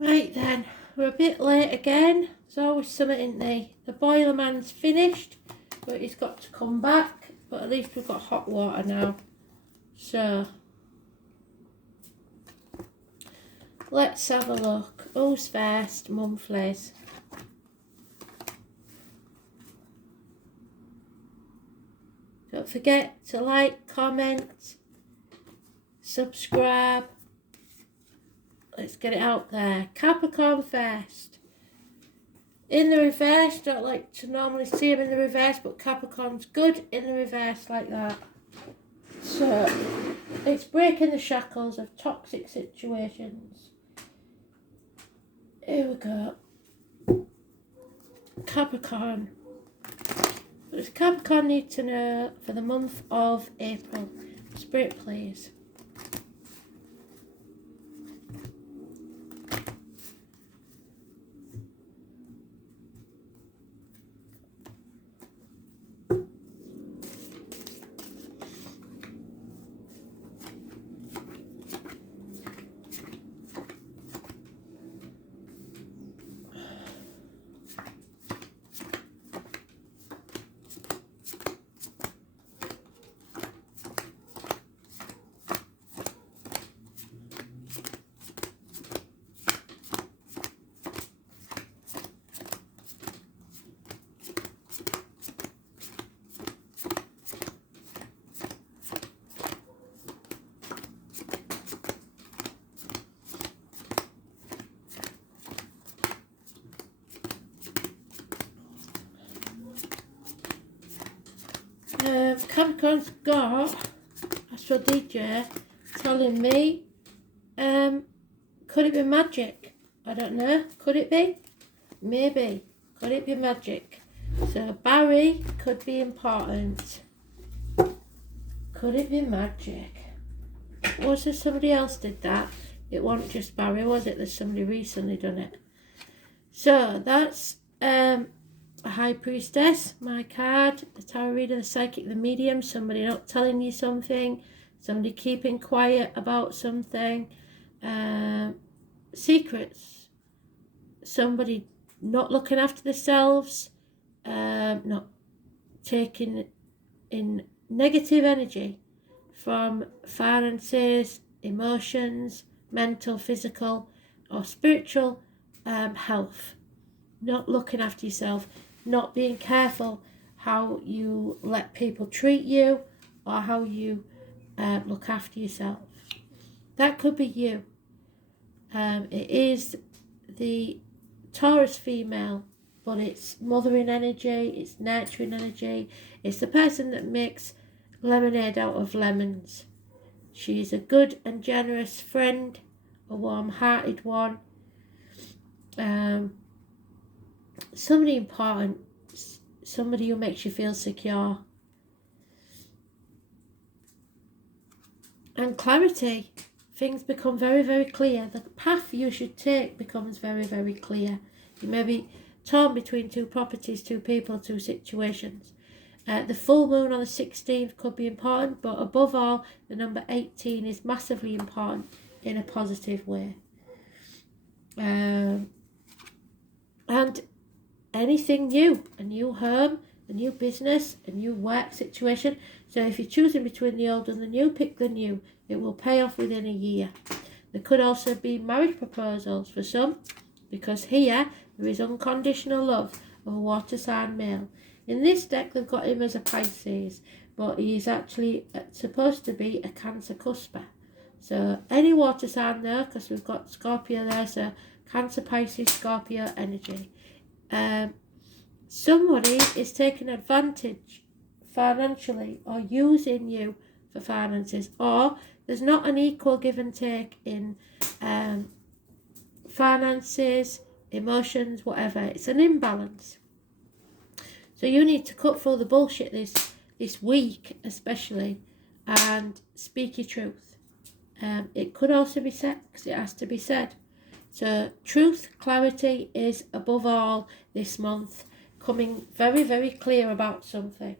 Right then, we're a bit late again. There's always something, isn't there? The boiler man's finished, but he's got to come back. But at least we've got hot water now. So, let's have a look. Who's first? Monthlies. Don't forget to like, comment, subscribe. Let's get it out there. Capricorn first. In the reverse, don't like to normally see him in the reverse, but Capricorn's good in the reverse like that. So, it's breaking the shackles of toxic situations. Here we go. Capricorn. What does Capricorn need to know for the month of April? Spirit, please. Capricorn's got Astro DJ telling me, could it be magic? I don't know. Could it be? Maybe. Could it be magic? So Barry could be important. Could it be magic? Was there somebody else did that? It wasn't just Barry, was it? There's somebody recently done it. So that's a High Priestess, my card, the Tarot Reader, the Psychic, the Medium, somebody not telling you something, somebody keeping quiet about something, secrets, somebody not looking after themselves, not taking in negative energy from finances, emotions, mental, physical or spiritual health, not looking after yourself, not being careful how you let people treat you or how you look after yourself. That could be you. It is the Taurus female, but it's mothering energy, it's nurturing energy. It's the person that makes lemonade out of lemons. She's a good and generous friend, a warm-hearted one. Somebody important, somebody who makes you feel secure. And clarity, things become very, very clear. The path you should take becomes very, very clear. You may be torn between two properties, two people, two situations. The full moon on the 16th could be important, but above all, the number 18 is massively important in a positive way. And anything new, a new home, a new business, a new work situation. So if you're choosing between the old and the new, pick the new. It will pay off within a year. There could also be marriage proposals for some, because here there is unconditional love of a water sign male. In this deck they've got him as a Pisces, but he's actually supposed to be a Cancer cusper. So any water sign there, because we've got Scorpio there, so Cancer, Pisces, Scorpio energy. Somebody is taking advantage financially or using you for finances, or there's not an equal give and take in finances, emotions, whatever. It's an imbalance. So you need to cut through the bullshit this week especially and speak your truth. It could also be sex, it has to be said. So truth, clarity is above all this month, coming very, very clear about something.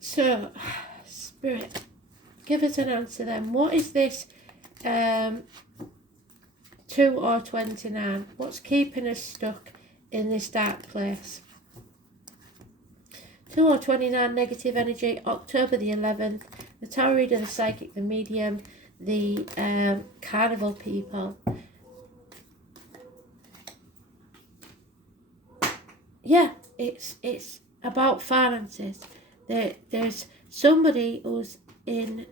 So, Spirit, Give us an answer then. What is this 2 or 29? What's keeping us stuck in this dark place? 2 or 29, negative energy, October the 11th. The tarot reader, the psychic, the medium, the carnival people. Yeah, it's about finances. There's somebody who's in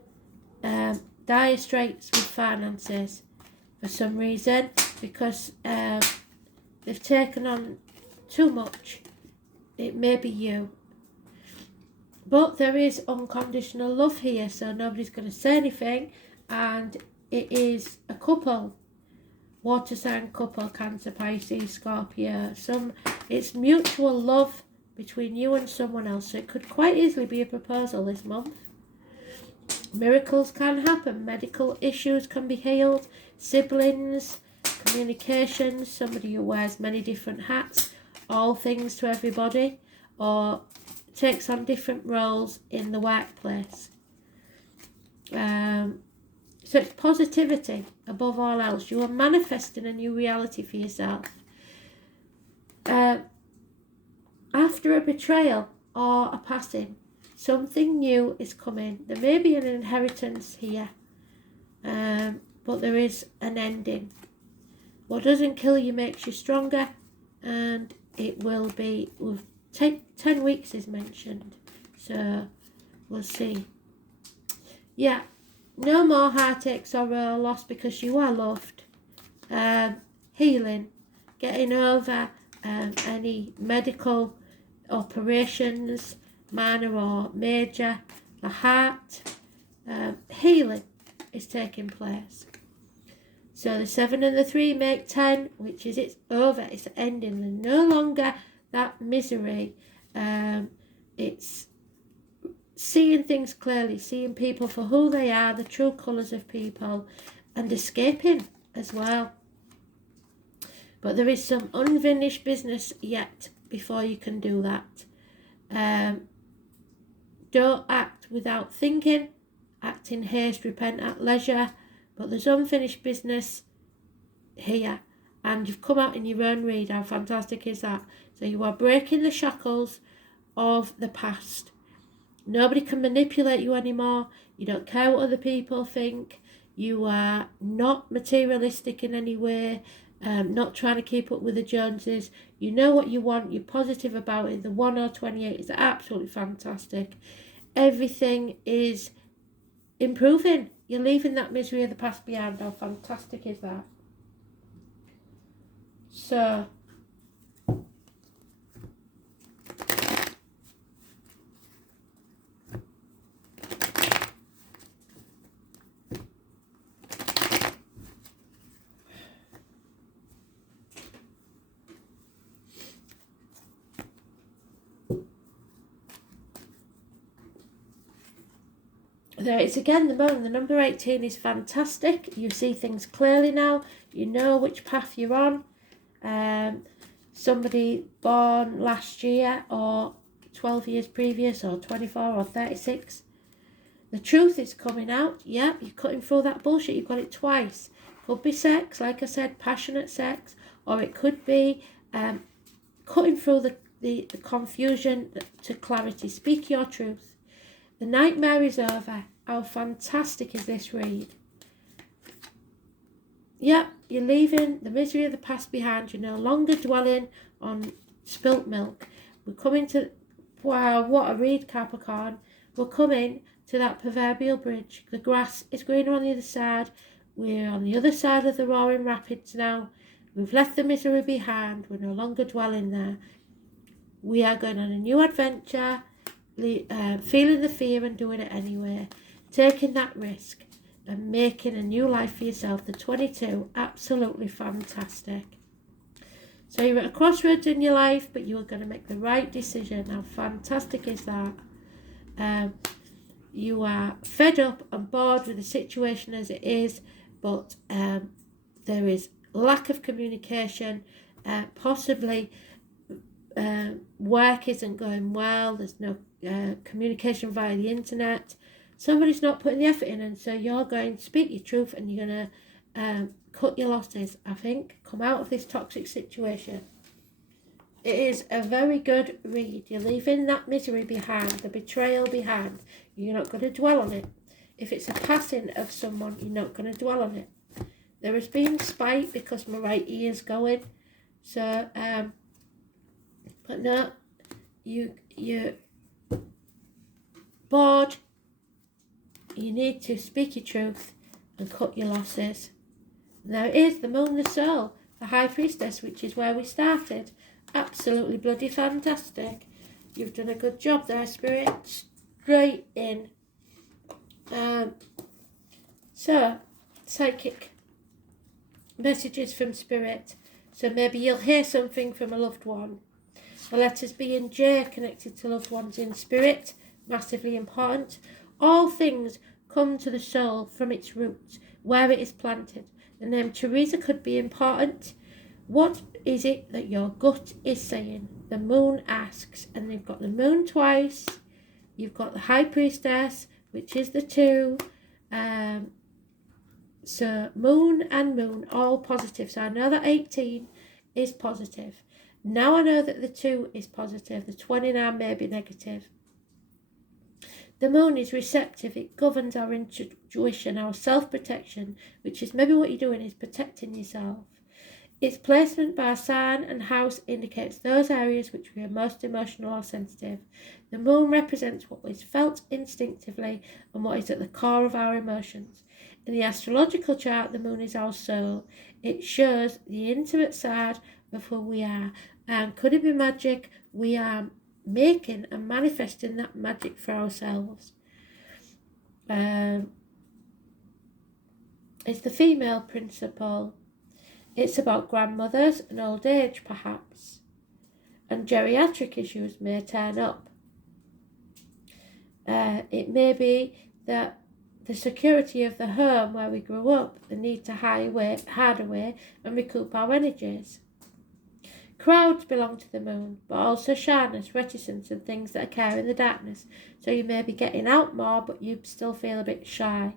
dire straits with finances for some reason, because they've taken on too much. It may be you. But there is unconditional love here, so nobody's going to say anything. And it is a couple. Water sign couple, Cancer, Pisces, Scorpio. It's mutual love between you and someone else. So it could quite easily be a proposal this month. Miracles can happen. Medical issues can be healed. Siblings, communications, somebody who wears many different hats, all things to everybody, or takes on different roles in the workplace. So it's positivity above all else. You are manifesting a new reality for yourself. After a betrayal or a passing, something new is coming. There may be an inheritance here, but there is an ending. What doesn't kill you makes you stronger, and it will be, 10 weeks is mentioned, so we'll see. Yeah, no more heartache, sorrow, loss, because you are loved. Healing, getting over any medical operations, minor or major. The heart, healing is taking place. So the 7 and the 3 make 10, which is it's over, it's ending. There's no longer that misery. It's seeing things clearly, seeing people for who they are, the true colours of people, and escaping as well. But there is some unfinished business yet before you can do that. Don't act without thinking. Act in haste, repent at leisure. But there's unfinished business here, and you've come out in your own read. How fantastic is that? So you are breaking the shackles of the past. Nobody can manipulate you anymore. You don't care what other people think. You are not materialistic in any way, not trying to keep up with the Joneses. You know what you want. You're positive about it. The 1 or 28 is absolutely fantastic. Everything is improving. You're leaving that misery of the past behind. How fantastic is that? So, there it's again the moon. The number 18 is fantastic. You see things clearly now. You know which path you're on. Somebody born last year or 12 years previous or 24 or 36. The truth is coming out. Yeah, you're cutting through that bullshit. You've got it twice. Could be sex, like I said, passionate sex, or it could be cutting through the confusion to clarity. Speak your truth. The nightmare is over. How fantastic is this read? Yep, you're leaving the misery of the past behind. You're no longer dwelling on spilt milk. We're coming to, wow, what a read, Capricorn. We're coming to that proverbial bridge. The grass is greener on the other side. We're on the other side of the roaring rapids now. We've left the misery behind. We're no longer dwelling there. We are going on a new adventure, feeling the fear and doing it anyway. Taking that risk and making a new life for yourself. The 22, absolutely fantastic. So you're at a crossroads in your life, but you are going to make the right decision. How fantastic is that? You are fed up and bored with the situation as it is, but there is lack of communication, possibly work isn't going well, there's no communication via the internet, Somebody's not putting the effort in, and so you're going to speak your truth and you're going to cut your losses, I think. Come out of this toxic situation. It is a very good read. You're leaving that misery behind, the betrayal behind. You're not going to dwell on it. If it's a passing of someone, you're not going to dwell on it. There has been spite because my right ear's going. So, but no, you're bored. You need to speak your truth and cut your losses. And there it is, the moon, the soul, the high priestess, which is where we started. Absolutely bloody fantastic. You've done a good job there, Spirit. Straight in. So, psychic messages from Spirit. So maybe you'll hear something from a loved one. The letters B and J connected to loved ones in spirit. Massively important. All things come to the soul from its roots, where it is planted. The name Teresa could be important. What is it that your gut is saying? The moon asks, and they've got the moon twice. You've got the high priestess, which is the 2. So moon and moon, all positive. So I know that 18 is positive. Now I know that the 2 is positive. The 29 may be negative. The moon is receptive. It governs our intuition, our self-protection, which is maybe what you're doing is protecting yourself. Its placement by sign and house indicates those areas which we are most emotional or sensitive. The moon represents what is felt instinctively and what is at the core of our emotions. In the astrological chart, the moon is our soul. It shows the intimate side of who we are. And could it be magic? We are making and manifesting that magic for ourselves. It's the female principle. It's about grandmothers and old age, perhaps. And geriatric issues may turn up. It may be that the security of the home where we grew up, the need to hide away and recoup our energies. Crowds belong to the moon, but also shyness, reticence and things that occur in the darkness. So you may be getting out more, but you still feel a bit shy.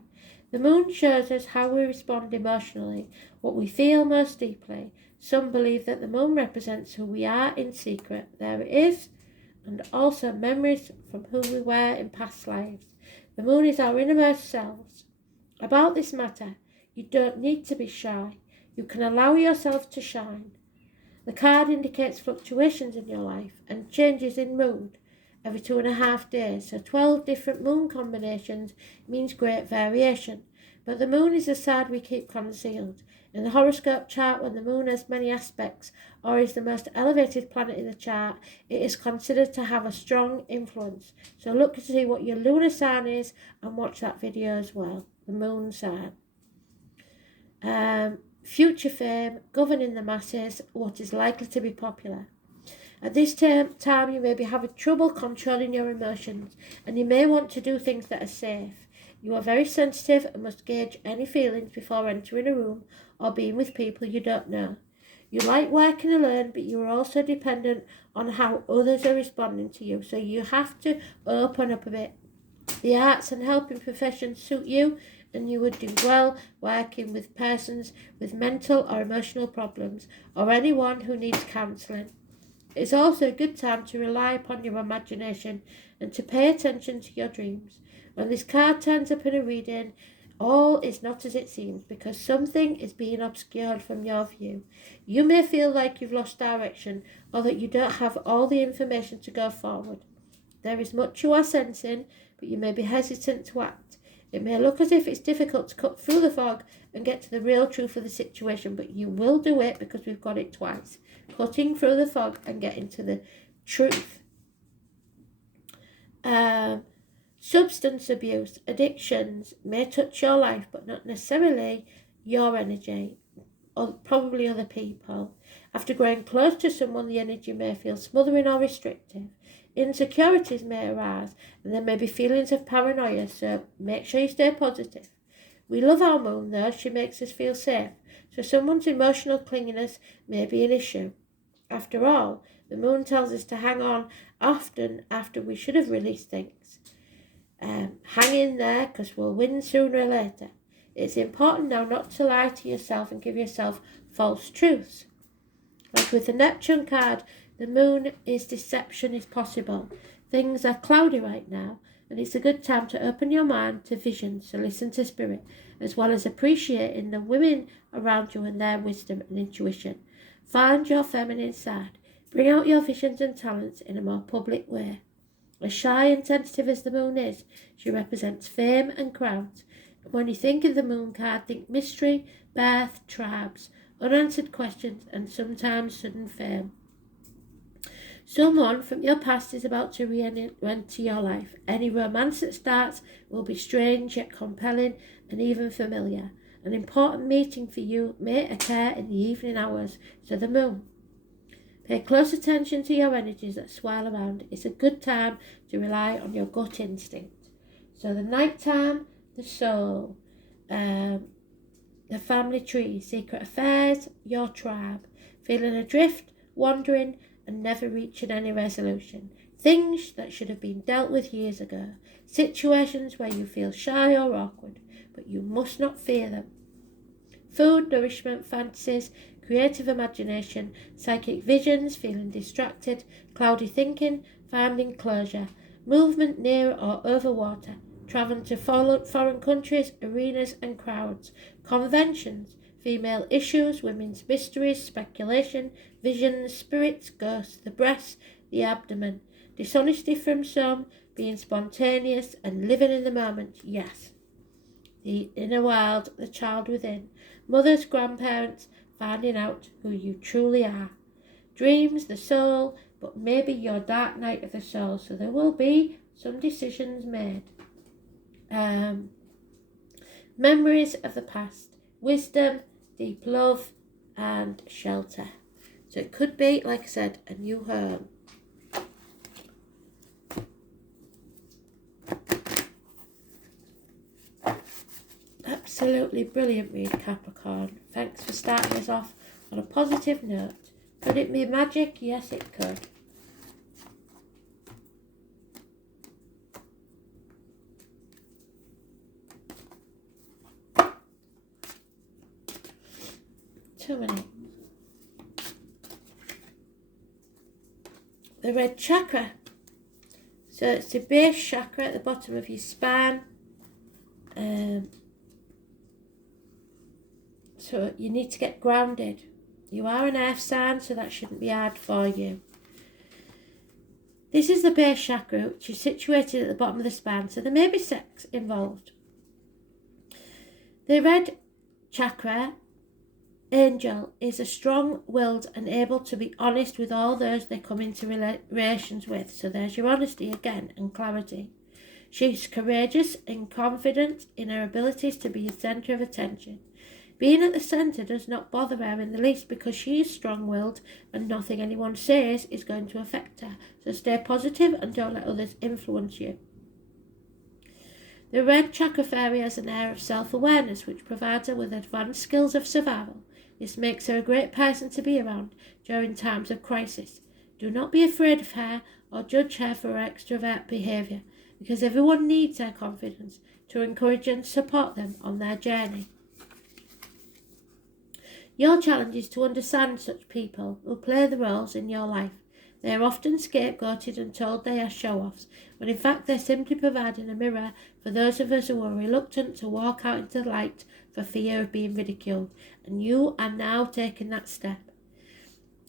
The moon shows us how we respond emotionally, what we feel most deeply. Some believe that the moon represents who we are in secret. There it is. And also memories from who we were in past lives. The moon is our innermost selves. About this matter, you don't need to be shy. You can allow yourself to shine. The card indicates fluctuations in your life and changes in mood every 2.5 days. So 12 different moon combinations means great variation. But the moon is the side we keep concealed. In the horoscope chart, when the moon has many aspects or is the most elevated planet in the chart, it is considered to have a strong influence. So look to see what your lunar sign is and watch that video as well, the moon sign. Future fame, governing the masses, what is likely to be popular. At this time, you may be having trouble controlling your emotions, and you may want to do things that are safe. You are very sensitive and must gauge any feelings before entering a room or being with people you don't know. You like working alone, but you are also dependent on how others are responding to you, so you have to open up a bit. The arts and helping professions suit you, and you would do well working with persons with mental or emotional problems or anyone who needs counselling. It's also a good time to rely upon your imagination and to pay attention to your dreams. When this card turns up in a reading, all is not as it seems because something is being obscured from your view. You may feel like you've lost direction or that you don't have all the information to go forward. There is much you are sensing, but you may be hesitant to act. It may look as if it's difficult to cut through the fog and get to the real truth of the situation, but you will do it because we've got it twice. Cutting through the fog and getting to the truth. Substance abuse, addictions may touch your life, but not necessarily your energy, or probably other people. After growing close to someone, the energy may feel smothering or restrictive. Insecurities may arise, and there may be feelings of paranoia, so make sure you stay positive. We love our moon, though. She makes us feel safe, so someone's emotional clinginess may be an issue. After all, the moon tells us to hang on often after we should have released things. Hang in there, because we'll win sooner or later. It's important now not to lie to yourself and give yourself false truths. Like with the Neptune card, the moon is deception is possible. Things are cloudy right now, and it's a good time to open your mind to visions, to listen to spirit, as well as appreciating the women around you and their wisdom and intuition. Find your feminine side. Bring out your visions and talents in a more public way. As shy and sensitive as the moon is, she represents fame and crowds. When you think of the moon card, think mystery, birth, tribes, unanswered questions, and sometimes sudden fame. Someone from your past is about to re-enter your life. Any romance that starts will be strange yet compelling and even familiar. An important meeting for you may occur in the evening hours, so the moon. Pay close attention to your energies that swirl around. It's a good time to rely on your gut instinct. So the nighttime, the soul, the family tree, secret affairs, your tribe, feeling adrift, wandering, and never reaching any resolution. Things that should have been dealt with years ago. Situations where you feel shy or awkward, but you must not fear them. Food, nourishment, fantasies, creative imagination, psychic visions, feeling distracted, cloudy thinking, finding closure, movement near or over water, traveling to foreign countries, arenas and crowds, conventions, female issues, women's mysteries, speculation, visions, spirits, ghosts, the breast, the abdomen, dishonesty from some, being spontaneous and living in the moment, yes. The inner world, the child within, mothers, grandparents, finding out who you truly are. Dreams, the soul, but maybe your dark night of the soul, so there will be some decisions made. Memories of the past, wisdom, deep love, and shelter. So it could be, like I said, a new home. Absolutely brilliant read, Capricorn. Thanks for starting us off on a positive note. Could it be magic? Yes, it could. Too many. The red chakra. So it's the base chakra at the bottom of your spine. So you need to get grounded. You are an earth sign, so that shouldn't be hard for you. This is the base chakra, which is situated at the bottom of the spine, so there may be sex involved. The red chakra angel is a strong-willed and able to be honest with all those they come into relations with. So there's your honesty again and clarity. She's courageous and confident in her abilities to be the centre of attention. Being at the centre does not bother her in the least because she is strong-willed and nothing anyone says is going to affect her. So stay positive and don't let others influence you. The red chakra fairy has an air of self-awareness which provides her with advanced skills of survival. This makes her a great person to be around during times of crisis. Do not be afraid of her or judge her for her extrovert behaviour because everyone needs her confidence to encourage and support them on their journey. Your challenge is to understand such people who play the roles in your life. They are often scapegoated and told they are show-offs, when in fact they're simply providing a mirror for those of us who are reluctant to walk out into the light for fear of being ridiculed, and you are now taking that step.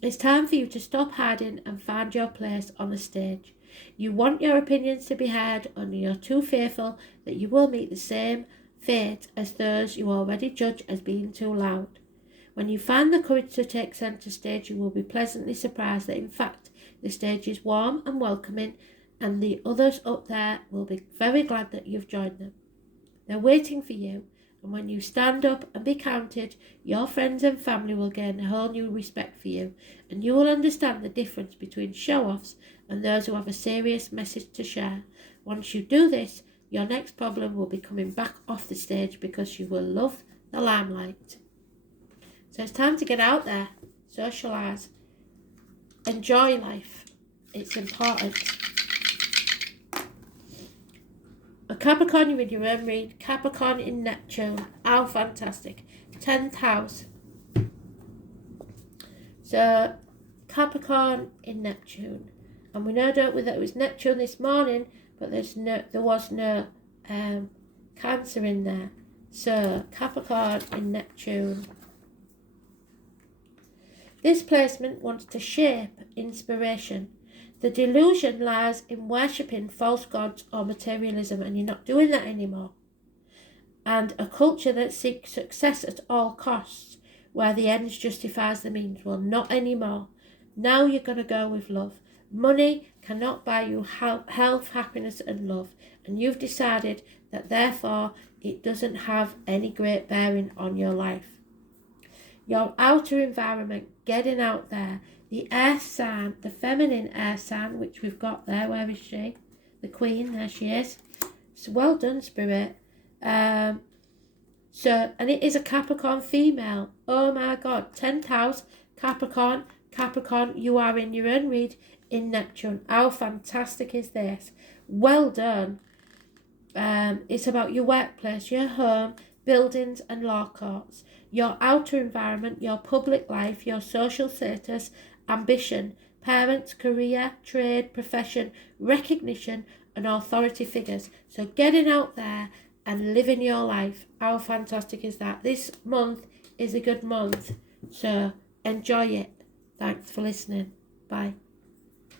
It's time for you to stop hiding and find your place on the stage. You want your opinions to be heard, and you're too fearful that you will meet the same fate as those you already judge as being too loud. When you find the courage to take centre stage, you will be pleasantly surprised that in fact the stage is warm and welcoming, and the others up there will be very glad that you've joined them. They're waiting for you, and when you stand up and be counted, your friends and family will gain a whole new respect for you, and you will understand the difference between show-offs and those who have a serious message to share. Once you do this, your next problem will be coming back off the stage because you will love the limelight. So it's time to get out there, socialise, enjoy life. It's important. A Capricorn, you're in your own read. Capricorn in Neptune. How fantastic. 10th house. So, Capricorn in Neptune. And we know, don't we, that it was Neptune this morning, but there was no Cancer in there. So, Capricorn in Neptune. This placement wants to shape inspiration. The delusion lies in worshipping false gods or materialism, and you're not doing that anymore. And a culture that seeks success at all costs, where the ends justifies the means. Well, not anymore. Now you're going to go with love. Money cannot buy you health, happiness and love. And you've decided that therefore it doesn't have any great bearing on your life. Your outer environment, getting out there. The earth sign, the feminine air sign, which we've got there. Where is she? The queen, there she is. So well done, Spirit. And it is a Capricorn female. Oh my God. 10th house, Capricorn. Capricorn, you are in your own read in Neptune. How fantastic is this? Well done. It's about your workplace, your home, buildings and law courts. Your outer environment, your public life, your social status, ambition, parents, career, trade, profession, recognition and authority figures. So getting out there and living your life. How fantastic is that? This month is a good month. So enjoy it. Thanks for listening. Bye.